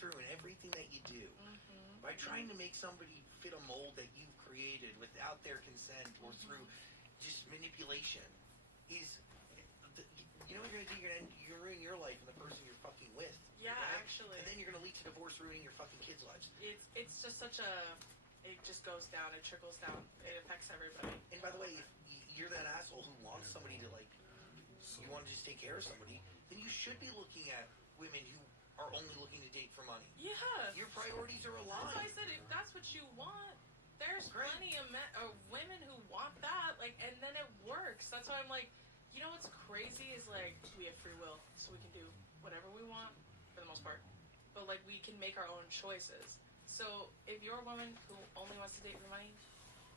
through in everything that you do. By trying to make somebody fit a mold that you've created without their consent or through just manipulation, you know what you're gonna do? You're gonna ruin your life and the person you're fucking with. Yeah, right? actually. And then you're gonna lead to divorce, ruining your fucking kids' lives. It's just such a. It just goes down. It trickles down. It affects everybody. And by the way, if you're that asshole who wants somebody to like, you want to just take care of somebody, then you should be looking at women who are only looking to date for money. Yeah. Your priorities are aligned. That's why I said if that's what you want, there's plenty of women who want that. Like, and then it works. That's why I'm like, you know what's crazy is like we have free will, so we can do whatever we want for the most part. But like we can make our own choices. So if you're a woman who only wants to date for money,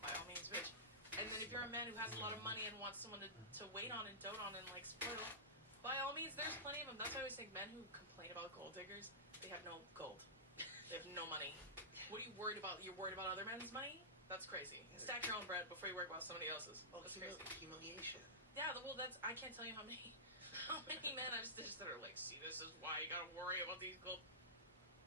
by all means, bitch. And then if you're a man who has a lot of money and wants someone to wait on and dote on and like spoil, by all means, there's plenty of them. That's why I always think men who complain about gold diggers, they have no gold. They have no money. What are you worried about? You're worried about other men's money? That's crazy. Stack your own bread before you worry about somebody else's. That's crazy. Humiliation. Yeah, well, I can't tell you how many men I've stitched that are like, see, this is why you gotta worry about these gold.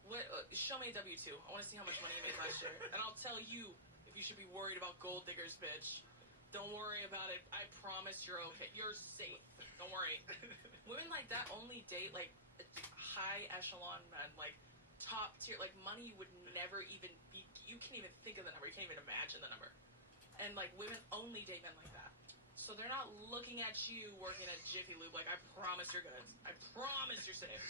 What? Show me a W-2. I want to see how much money you made last year, and I'll tell you if you should be worried about gold diggers, bitch. Don't worry about it. I promise you're okay. You're safe. Don't worry. Women like that only date like high echelon men, like top tier, like money would never even be. You can't even think of the number. You can't even imagine the number. And like women only date men like that. So they're not looking at you working at Jiffy Lube like, I promise you're good. I promise you're safe.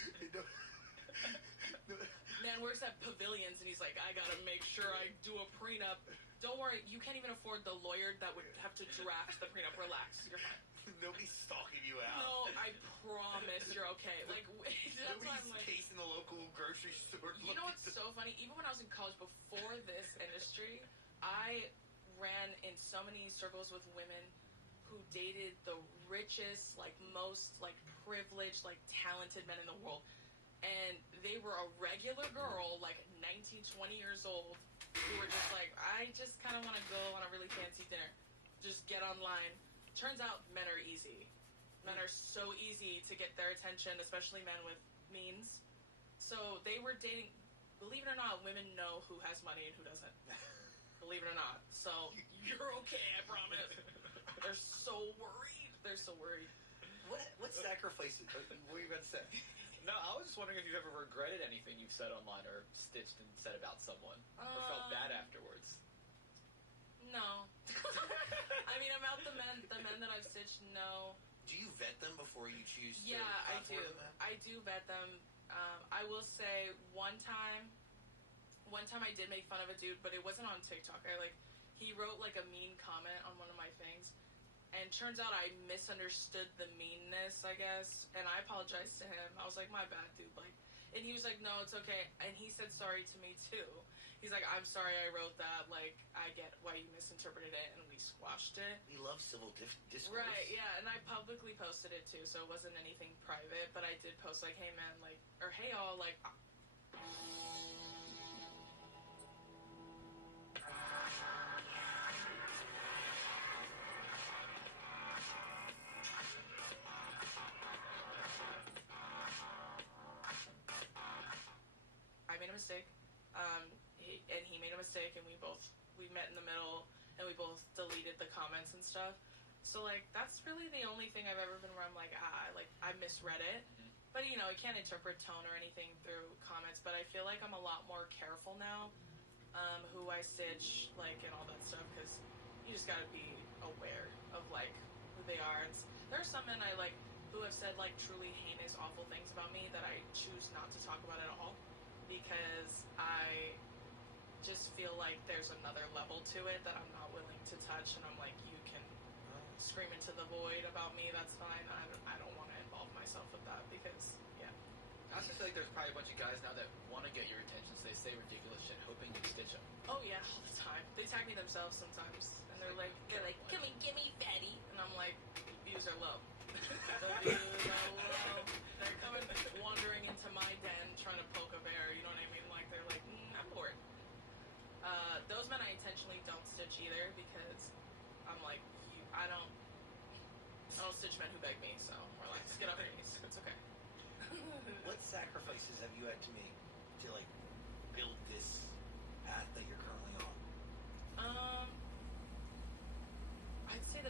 Man works at Pavilions and he's like, I gotta make sure I do a prenup. Don't worry, you can't even afford the lawyer that would have to draft the prenup. Relax, you're fine. Nobody's stalking you out. No, I promise you're okay. Like, that's why I'm like, casing the local grocery store. You know what's so funny? Even when I was in college before this industry, I ran in so many circles with women who dated the richest, like most like privileged, like talented men in the world. And they were a regular girl, like 19, 20 years old, who were just like, I just kind of want to go on a really fancy dinner. Just get online. Turns out men are easy. Men are so easy to get their attention, especially men with means. So they were dating, believe it or not, women know who has money and who doesn't. Believe it or not. So you're okay, I promise. They're so worried. They're so worried. What sacrifices? What were you about to say? No, I was just wondering if you've ever regretted anything you've said online or stitched and said about someone, or felt bad afterwards. No. I mean, about the men that I've stitched, no. Do you vet them before you choose to Yeah, I do. them? I do vet them. I will say one time I did make fun of a dude, but it wasn't on TikTok. He wrote like a mean comment on one of my things. And turns out I misunderstood the meanness, I guess, and I apologized to him. I was like, my bad, dude. Like, and he was like, no, it's okay. And he said sorry to me too. He's like, I'm sorry I wrote that. Like, I get why you misinterpreted it, and we squashed it. We love civil discourse. Right, yeah. And I publicly posted it too, so it wasn't anything private. But I did post like, hey man, like, or hey all, like. I made a mistake, he made a mistake, and we met in the middle, and we both deleted the comments and stuff. So like that's really the only thing I've ever been where I'm like I misread it, but you know, I can't interpret tone or anything through comments. But I feel like I'm a lot more careful now, who I stitch, like, and all that stuff, because you just gotta be aware of like who they are. There are some men I like who have said like truly heinous, awful things about me that I choose not to talk about at all. Because I just feel like there's another level to it that I'm not willing to touch, and I'm like, you can scream into the void about me, that's fine. I don't want to involve myself with that because, yeah. I also feel like there's probably a bunch of guys now that want to get your attention, so they say ridiculous shit, hoping you stitch them. Oh yeah, all the time. They tag me themselves sometimes, and they're like, come and get me, fatty, and I'm like, views are low. The views are low. They're coming, wandering into my den, trying to poke a bear. You know what I mean? Like they're like, I'm bored. Those men I intentionally don't stitch either because I'm like, I don't stitch men who beg me. So we're like, just get off your knees. It's okay. What sacrifices have you had to make to like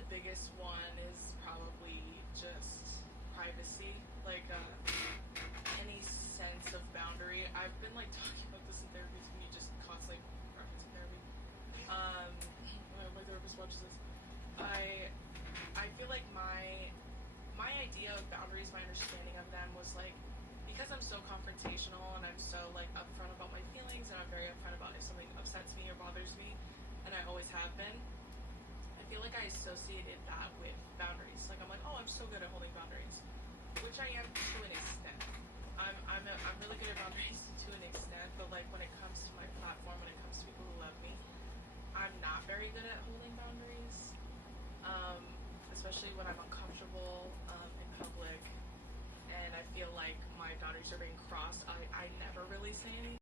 biggest one is probably just privacy. Like, any sense of boundary. I've been, like, talking about this in therapy, and you just constantly referencing therapy. My therapist watches this. I feel like my idea of boundaries, my understanding of them was, like, because I'm so confrontational and I'm so, like, upfront about my feelings, and I'm very upfront about if something upsets me or bothers me, and I always have been, I feel like I associated that with boundaries. Like, I'm like, oh, I'm so good at holding boundaries, which I am to an extent. I'm really good at boundaries to an extent, but, like, when it comes to my platform, when it comes to people who love me, I'm not very good at holding boundaries, especially when I'm uncomfortable in public, and I feel like my boundaries are being crossed. I never really say anything.